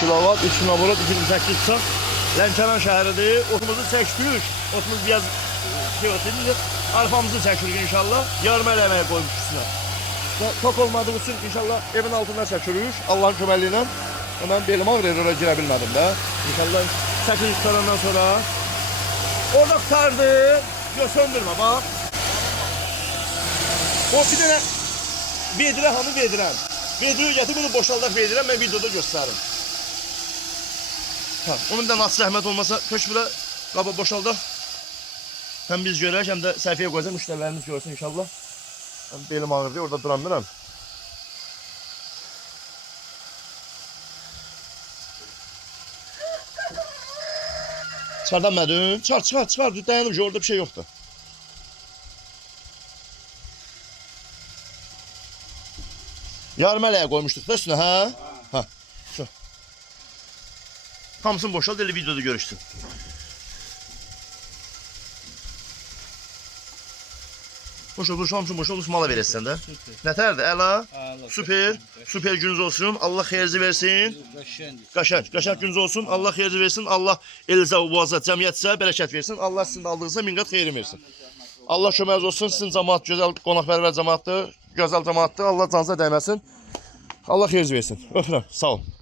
kilovat, 3 naborat, 28 çap. Lənkəran şəhəridir. Otumuzu çəkdik. Otumuz biraz şey olsun. Arpamızı çəkirik inşallah. Yarım eləməyə qoymuş üstünə. Tok olmadığı için inşallah evin altından çəkirik. Allah'ın köməkliyi. Hemen belim ağrıyor, oraya girə bilmədim də. İnşallah çəkirik tutandan sonra. Orada tutardı. Göz söndürmə bak. O bir dənə vedirə hamı vedirəm. Vediri gətir, bunu boşaldaq vedirəm, mən videoda göstərim. Ha, onun bir dənə nasıl zəhmət olmasa, köşbülə qaba boşaldaq. Hem biz görək, hem də səhifəyə qoyacaq, müştərilərimiz görsün inşallah. Hem belim ağrıyor, orada duramıram. Çıxardan mədün, çıxar, dayanım ki, orada bir şey yoxdur. Yarım eləyə qoymuşduq da üstünə, hə? Hə, şu. Hamısını boşalt, elə videoda görüşsün. Boşalt, hamısını boşalt, mala verəsən də. Nətərdir, əla? Süper gününüz olsun, Allah xeyirci versin. Qəşəng gününüz olsun, Allah xeyirci versin, Allah elinizə, boğaza, cəmiyyətinizə bərəkət versin, Allah sizin də aldığınızda min qat xeyri versin. Allah köməyiniz olsun, sizin cəmaat gözəl, qonaqpərvər cəmaatdır, gözəl cəmaatdır, Allah canınıza dəyməsin. Allah xeyirci versin. Öpürəm, sağ olun.